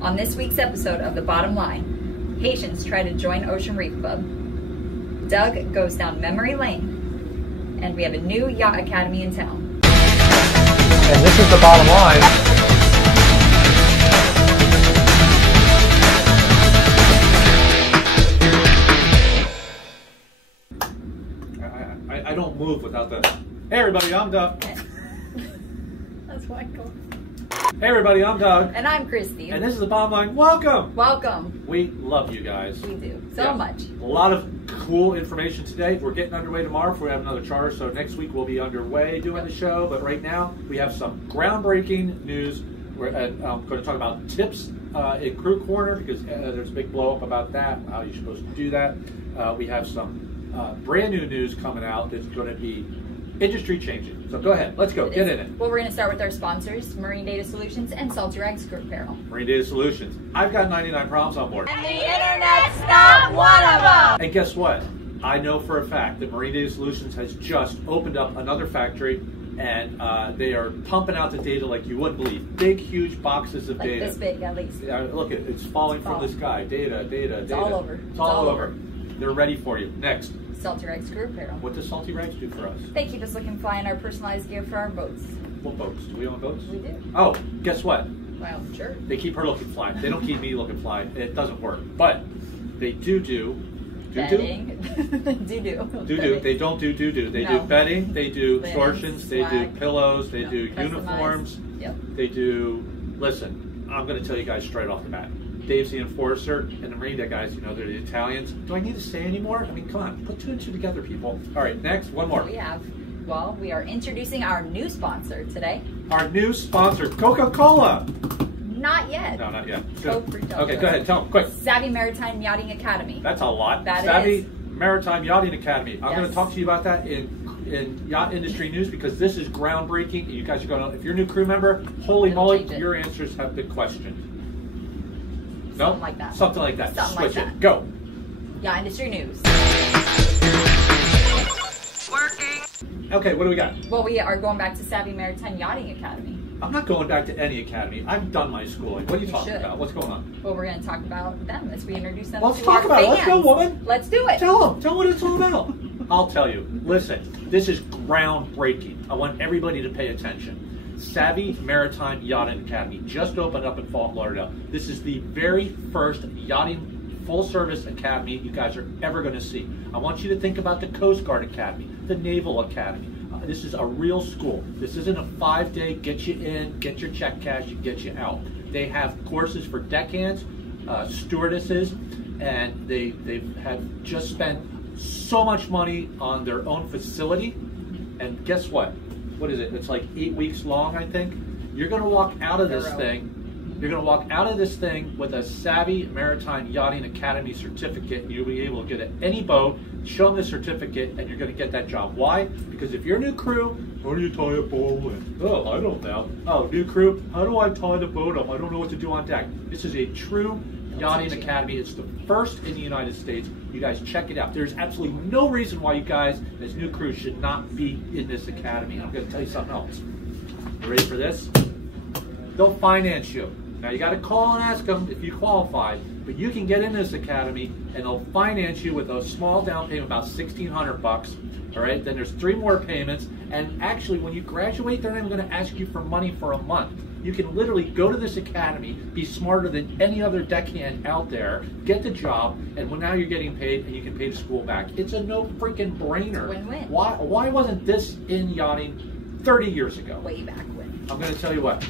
On this week's episode of The Bottom Line, Haitians try to join Ocean Reef Club, Doug goes down memory lane, and we have a new yacht academy in town. And this is The Bottom Line. I don't move without the, hey everybody, I'm Doug. That's why I call. Hey everybody, I'm Doug. And I'm Christy. And this is The Bottom Line. Welcome. Welcome. We love you guys. We do. So much. A lot of cool information today. We're getting underway tomorrow if we have another charter. So next week we'll be underway doing the show. But right now we have some groundbreaking news. I'm going to talk about tips in Crew Corner because there's a big blow up about that, how you're supposed to do that. We have some brand new news coming out that's going to be industry changing. So go ahead, let's go, get in it. Well, we're going to start with our sponsors, Marine Data Solutions and Saltee Apparel. Marine Data Solutions. I've got 99 problems on board. And the internet's not one of them! And guess what? I know for a fact that Marine Data Solutions has just opened up another factory and they are pumping out the data like you wouldn't believe. Big, huge boxes of data. This big, at least. Look, it's falling from the sky. Data. It's all over. It's all over. They're ready for you. Next. Saltee Apparel. What does Saltee Rags do for us? They keep us looking fly in our personalized gear for our boats. What boats? Do we own boats? We do. Oh, guess what? Well, sure. They keep her looking fly. They don't keep me looking fly. It doesn't work. But they do bedding. do. They don't do. They do bedding. They do torsions. They do pillows. They do uniforms. Yep. They do. Listen, I'm going to tell you guys straight off the bat. Dave's the enforcer, and the Marine Day guys, they're the Italians. Do I need to say anymore? I mean, come on, put two and two together, people. All right, next, one more. We are introducing our new sponsor today. Our new sponsor, Coca-Cola. Not yet. No, not yet. Okay, go ahead, tell them, quick. Savvy Maritime Yachting Academy. That's a lot. Savvy Maritime Yachting Academy. I'm going to talk to you about that in yacht industry news because this is groundbreaking. You guys are going to, if you're a new crew member, holy moly, your answers have been questioned. Something like that. Something like that. Something Switch like that. it. Go. Yeah, industry news. Working. Okay, what do we got? Well, we are going back to Savvy Maritime Yachting Academy. I'm not going back to any academy. I've done my schooling. What are you talking about? What's going on? Well, we're going to talk about them as we introduce them Let's to talk our about fans. it. Let's go, woman. Let's do it. Tell them what it's all about. I'll tell you. Listen, this is groundbreaking. I want everybody to pay attention. Savvy Maritime Yachting Academy just opened up in Fort Lauderdale. This is the very first yachting full-service academy you guys are ever going to see. I want you to think about the Coast Guard Academy, the Naval Academy. This is a real school. This isn't a 5-day get you in, get your check cash, and get you out. They have courses for deckhands, stewardesses, and they have just spent so much money on their own facility. And guess what? What is it? It's like 8 weeks long, I think. You're going to walk out of this thing. You're going to walk out of this thing with a Savvy Maritime Yachting Academy certificate. You'll be able to get at any boat, show them the certificate, and you're going to get that job. Why? Because if you're a new crew, how do you tie a boat in? Oh, I don't know. Oh, new crew, how do I tie the boat up? I don't know what to do on deck. This is a true yachting academy. It's the first in the United States. You guys check it out. There's absolutely no reason why you guys, as new crews, should not be in this academy. I'm going to tell you something else. You ready for this? They'll finance you. Now you got to call and ask them if you qualify, but you can get in this academy and they'll finance you with a small down payment, about $1,600. All right. Then there's 3 more payments, and actually, when you graduate, they're not even going to ask you for money for a month. You can literally go to this academy, be smarter than any other deckhand out there, get the job, and now you're getting paid, and you can pay the school back. It's a no freaking brainer. Win-win. Why wasn't this in yachting 30 years ago? Way back when. I'm going to tell you what.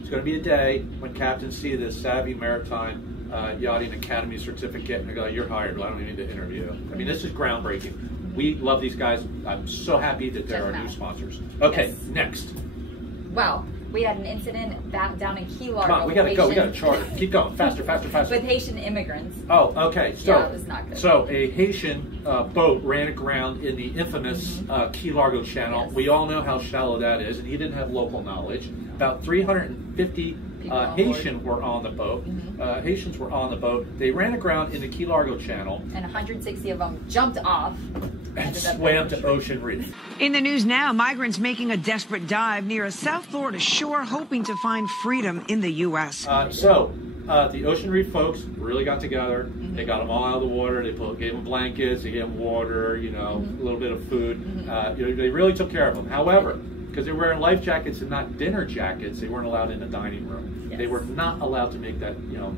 It's going to be a day when captains see this Savvy Maritime Yachting Academy certificate, and they go, "You're hired. Well, I don't even need to interview." I mean, this is groundbreaking. We love these guys. I'm so happy that they're our new sponsors. Okay, next. Well, we had an incident down in Key Largo. Come on, we gotta go. We got a charter. Keep going. Faster. With Haitian immigrants. Oh, okay. So, yeah, it was not good. So a Haitian boat ran aground in the infamous Key Largo Channel. Yes. We all know how shallow that is, and he didn't have local knowledge. About 350 Haitians were on the boat. Haitians were on the boat. They ran aground in the Key Largo Channel. And 160 of them jumped off. and swam to Ocean Reef. In the news now, migrants making a desperate dive near a South Florida shore, hoping to find freedom in the U.S. The Ocean Reef folks really got together. They got them all out of the water. They gave them blankets, they gave them water, you know, a little bit of food. They really took care of them. However, because they were wearing life jackets and not dinner jackets, they weren't allowed in the dining room. Yes. They were not allowed to make that, you know,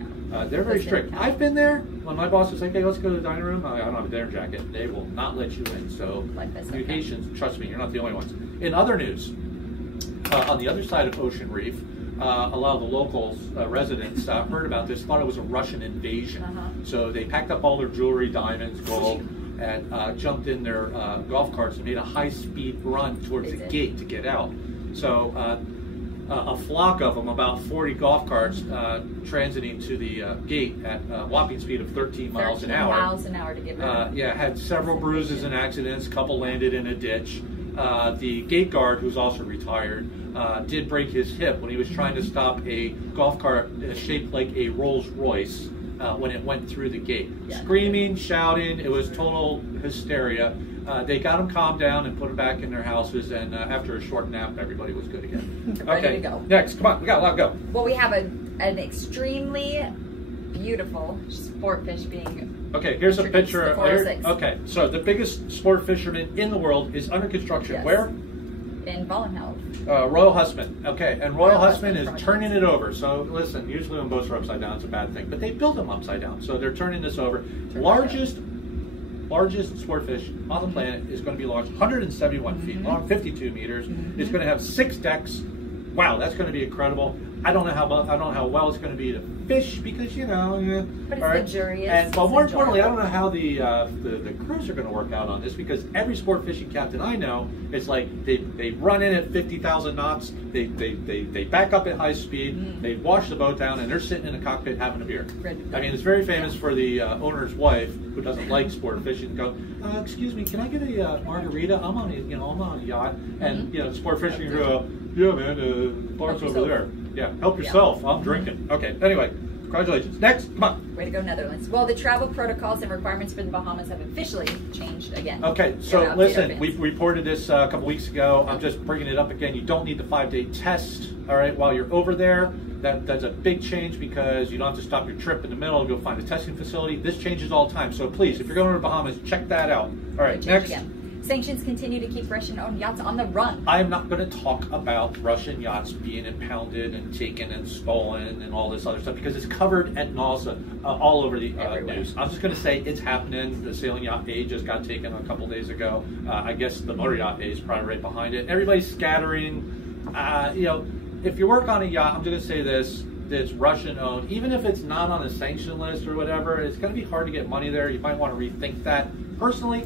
they're very strict. I've been there when my boss was like, hey, let's go to the dining room. I don't have a dinner jacket. They will not let you in. So, you Haitians, trust me, you're not the only ones. In other news, on the other side of Ocean Reef, a lot of the locals, residents, heard about this, thought it was a Russian invasion. So they packed up all their jewelry, diamonds, gold, and jumped in their golf carts and made a high-speed run towards the gate to get out. So a flock of them, about 40 golf carts, transiting to the gate at a whopping speed of 13 miles an hour. 13 miles an hour to get back. Yeah, had several bruises and accidents. A couple landed in a ditch. The gate guard, who's also retired, did break his hip when he was trying to stop a golf cart shaped like a Rolls Royce when it went through the gate. Screaming, shouting, it was total hysteria. They got them calmed down and put them back in their houses, and after a short nap, everybody was good again. Ready to go. Next, come on, we got a lot to go. Well, we have an extremely beautiful sport fish being Okay, here's a picture. Okay, so the biggest sport fisherman in the world is under construction. Where? In Vollenhoven. Royal Husband. Okay, and Royal Husband is turning it over. So listen, usually when boats are upside down, it's a bad thing, but they build them upside down. So they're turning this over. Largest sport fish on the planet is going to be large, 171 feet long, 52 meters. It's going to have 6 decks. Wow, that's going to be incredible. I don't know how well it's going to be to fish because, you know, but it's luxurious. And well, more importantly, I don't know how the crews are going to work out on this, because every sport fishing captain I know, it's like they run in at 50,000 knots, they back up at high speed, they wash the boat down, and they're sitting in the cockpit having a beer. I mean, it's very famous for the owner's wife, who doesn't like sport fishing, go, excuse me, can I get a margarita? I'm on a yacht, and the sport fishing crew go, yeah, man, the bar's over there. Yeah, help yourself. I'm drinking. Okay, anyway, congratulations. Next, come on. Way to go, Netherlands. Well, the travel protocols and requirements for the Bahamas have officially changed again. Okay, so listen, we reported this a couple weeks ago. I'm just bringing it up again. You don't need the 5-day test, all right, while you're over there. That's a big change, because you don't have to stop your trip in the middle and go find a testing facility. This changes all the time. So please, if you're going to the Bahamas, check that out. All right, next. Again. Sanctions continue to keep Russian-owned yachts on the run. I am not going to talk about Russian yachts being impounded and taken and stolen and all this other stuff, because it's covered at nauseam all over the news. I'm just going to say it's happening. The sailing yacht A just got taken a couple days ago. I guess the motor yacht A is probably right behind it. Everybody's scattering. If you work on a yacht, I'm going to say this, that's Russian-owned, even if it's not on a sanction list or whatever, it's going to be hard to get money there. You might want to rethink that. Personally,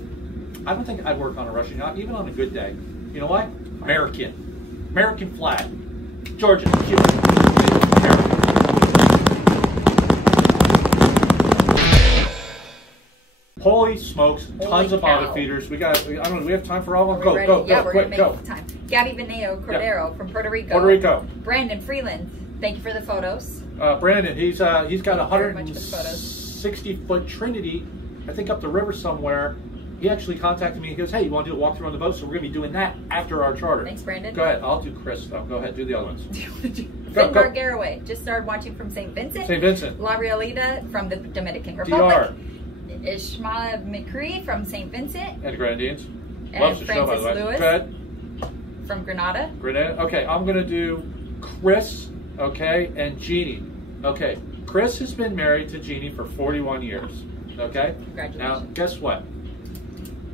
I don't think I'd work on a Russian yacht, even on a good day. You know why? American flag. Georgia, Cuba. Holy smokes, tons of bottom feeders. I don't know, do we have time for all of them? Go, we're going to make time. Gabby Beneo Cordero from Puerto Rico. Brandon Freeland, thank you for the photos. Brandon, he's got a 160-foot Trinity, I think up the river somewhere. He actually contacted me. He goes, hey, you want to do a walkthrough on the boat? So we're going to be doing that after our charter. Thanks, Brandon. Go ahead. I'll do Chris, though. Go ahead. Do the other ones. Finbar Garraway just started watching from St. Vincent. St. Vincent. La Realita from the Dominican Republic. Ishmael McCree from St. Vincent. And Grenadines. And Francis Lewis. Go ahead. From Grenada. Okay, I'm going to do Chris, okay, and Jeannie. Okay, Chris has been married to Jeannie for 41 years. Okay? Congratulations. Now, guess what?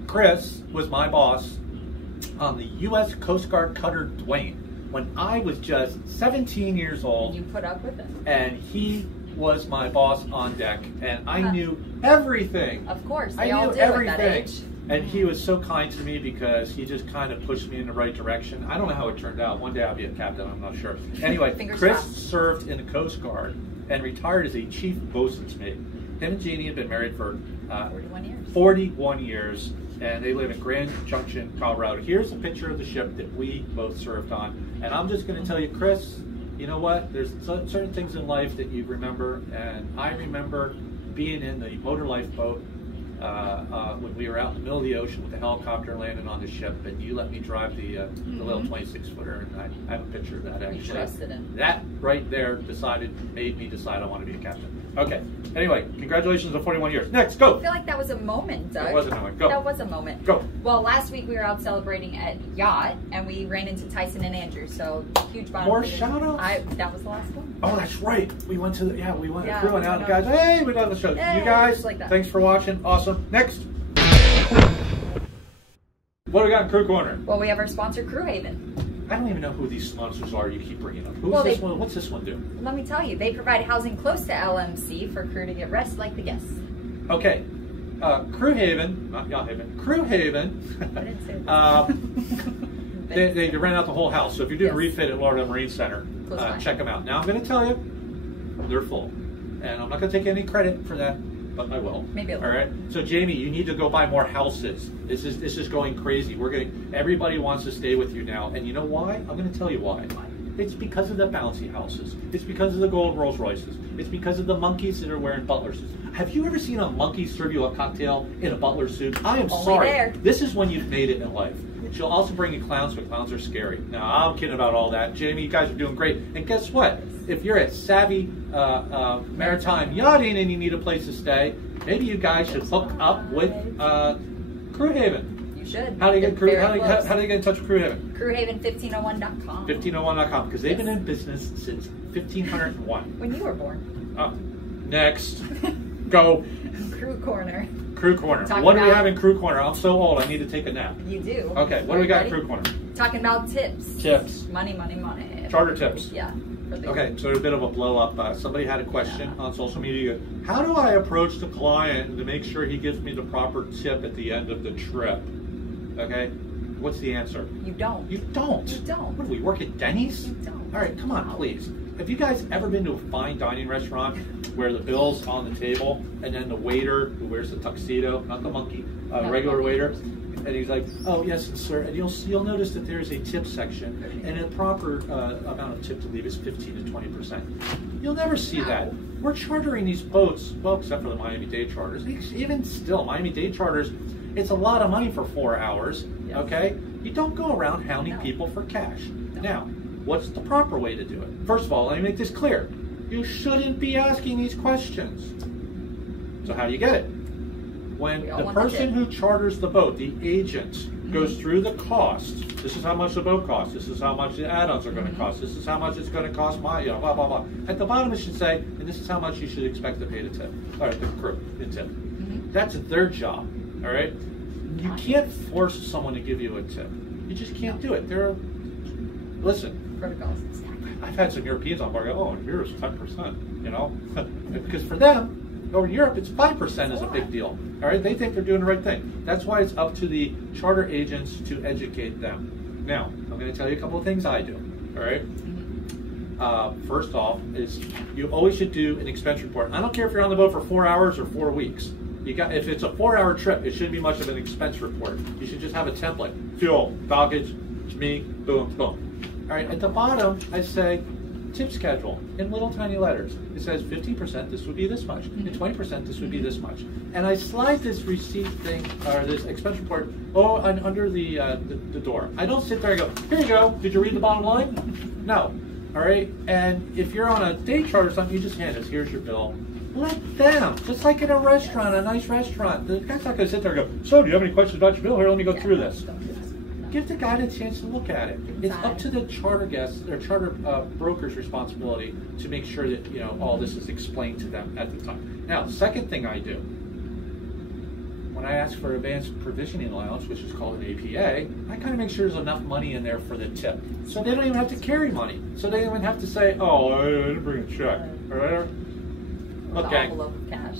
Chris was my boss on the U.S. Coast Guard cutter Dwayne when I was just 17 years old. You put up with him. And he was my boss on deck, and I knew everything. Of course, I knew everything. And he was so kind to me because he just kind of pushed me in the right direction. I don't know how it turned out. One day I'll be a captain, I'm not sure. Anyway, Chris served in the Coast Guard and retired as a chief boatswain's mate. Him and Jeannie had been married for 41 years. And they live in Grand Junction, Colorado. Here's a picture of the ship that we both served on. And I'm just going to tell you, Chris, you know what? There's certain things in life that you remember. And I remember being in the motor lifeboat when we were out in the middle of the ocean with the helicopter landing on the ship, and you let me drive the little 26-footer, and I have a picture of that actually. You trusted him. That right there made me decide I want to be a captain. Okay. Anyway, congratulations on 41 years. Next, go. I feel like that was a moment, Doug. That was a moment. Go. That was a moment. Go. Well, last week we were out celebrating at Yacht, and we ran into Tyson and Andrew. So huge bottom. More shout-outs? That was the last one. Oh, that's right. We went to we went Yeah, crew and out, guys. Hey, we done the show. Hey, you guys, just like that. thanks for watching. Awesome. Next. What do we got in Crew Corner? Well, we have our sponsor, Crew Haven. I don't even know who these sponsors are you keep bringing up. Who's Well, this one? What's this one do? Let me tell you, they provide housing close to LMC for crew to get rest like the guests. Okay. Crew Haven, not Yacht Haven, Crew Haven. I didn't say that. they rent out the whole house. So if you're doing a Yes. refit at Lauderdale Marine Center, check them out. Now I'm going to tell you, they're full. And I'm not going to take any credit for that, but I will. Maybe a little. All right. So Jamie, you need to go buy more houses. This is going crazy. Everybody wants to stay with you now, and you know why? I'm going to tell you why. It's because of the bouncy houses. It's because of the gold Rolls Royces. It's because of the monkeys that are wearing butler suits. Have you ever seen a monkey serve you a cocktail in a butler suit? I am Only sorry. there. This is when you've made it in life. She'll also bring you clowns, but clowns are scary. Now, I'm kidding about all that. Jamie, you guys are doing great. And guess what? If you're at Savvy Maritime Yachting and you need a place to stay, maybe you guys should hook up with Crew Haven. You should. How do you get They're How do you get in touch with Crew Haven? Crewhaven1501.com. 1501.com, because they've been in business since 1501. When you were born. Next. Go. Crew Corner. Crew Corner. Talking What do we about- have in Crew Corner? I'm so old, I need to take a nap. You do. Okay, what do we got in Ready? Crew Corner? Talking about tips. Tips. Money, money, money. Charter tips. Yeah. for the- Okay, so a bit of a blow up. Somebody had a question on social media. How do I approach the client to make sure he gives me the proper tip at the end of the trip? Okay, what's the answer? You don't. You don't. You don't. What do we work at Denny's? You don't. All right, come on, please. Have you guys ever been to a fine dining restaurant where the bill's on the table and then the waiter who wears the tuxedo, not the monkey, regular waiter, and he's like, "Oh yes, sir," and you'll notice that there's a tip section, and a proper amount of tip to leave is 15 to 20%. You'll never see that. We're chartering these boats, well, except for the Miami-Dade charters. Even still, Miami-Dade charters, it's a lot of money for 4 hours. Yes. Okay, you don't go around hounding people for cash. Now, what's the proper way to do it? First of all, let me make this clear. You shouldn't be asking these questions. So how do you get it? When the person who charters the boat, the agent, goes through the cost, this is how much the boat costs, this is how much the add-ons are going to cost, this is how much it's going to cost my, blah, blah, blah. At the bottom it should say, and this is how much you should expect to pay the tip, or the crew in tip. That's their job, all right? You can't force someone to give you a tip. You just can't do it. Listen, Protocols. I've had some Europeans on board go, oh, in Europe it's 10%, because for them, over in Europe, it's 5% is a big deal. All right, they think they're doing the right thing. That's why it's up to the charter agents to educate them. Now, I'm going to tell you a couple of things I do. All right. First off, is you always should do an expense report. I don't care if you're on the boat for 4 hours or 4 weeks. If it's a 4-hour trip, it shouldn't be much of an expense report. You should just have a template: fuel, baggage, me, boom, boom. All right. At the bottom, I say tip schedule in little tiny letters. It says 15%, this would be this much, and 20%, this would be this much. And I slide this receipt thing, or this expense report, under the door. I don't sit there and go, here you go, did you read the bottom line? No. All right? And if you're on a day charter or something, you just hand us, here's your bill. Let them, just like in a restaurant, a nice restaurant. The guy's not going to sit there and go, so do you have any questions about your bill? Here, let me go through this. Give the guy the chance to look at it. It's up to the charter guests or charter broker's responsibility to make sure that all this is explained to them at the time. Now, the second thing I do, when I ask for advanced provisioning allowance, which is called an APA, I kind of make sure there's enough money in there for the tip, so they don't even have to carry money. So they don't even have to say, "Oh, I didn't bring a check." All right? Okay. Envelope of cash.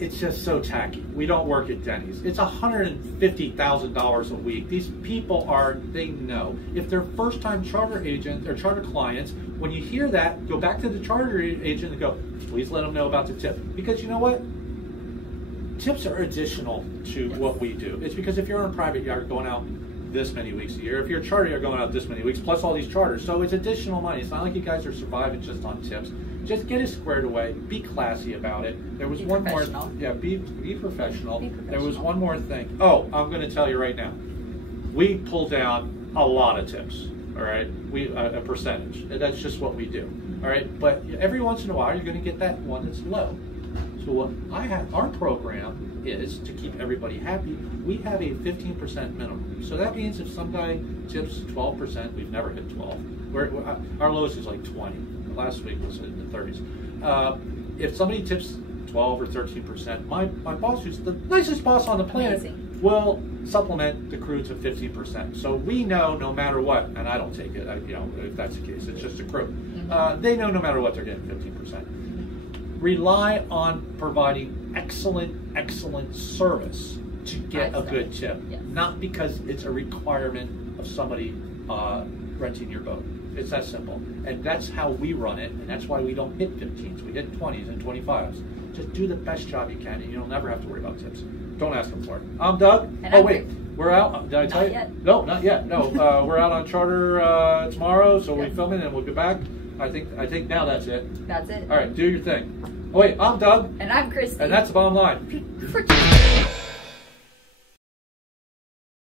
It's just so tacky. We don't work at Denny's. It's $150,000 a week. These people they know. If they're first-time charter agents or charter clients, when you hear that, go back to the charter agent and go, please let them know about the tip. Because you know what? Tips are additional to what we do. It's because if you're on a private yacht going out this many weeks a year, if you're a charter, you're going out this many weeks, plus all these charters. So it's additional money. It's not like you guys are surviving just on tips. just get it squared away. Be classy about it. There was one more. Yeah, be professional. There was one more thing. Oh, I'm going to tell you right now. We pull down a lot of tips. All right, a percentage. That's just what we do. All right, but every once in a while you're going to get that one that's low. So what our program is to keep everybody happy. We have a 15% minimum. So that means if some guy tips 12%, we've never hit 12. Our lowest is like 20. Last week was in the 30s. If somebody tips 12 or 13%, my boss, who's the nicest boss on the planet, will supplement the crew to 15%. So we know no matter what, and I don't take it, if that's the case, it's just a crew. They know no matter what they're getting 15%. Rely on providing excellent service to get a good tip, not because it's a requirement of somebody renting your boat. It's that simple. And that's how we run it, and that's why we don't hit 15s. We hit 20s and 25s. Just do the best job you can, and you'll never have to worry about tips. Don't ask them for it. I'm Doug. And wait, we're out. Did I tell you? Yet. No, not yet. No, we're out on charter tomorrow, so we'll be filming and we'll be back. I think now that's it. That's it. All right, do your thing. Oh wait, I'm Doug. And I'm Christy. And that's the bottom line.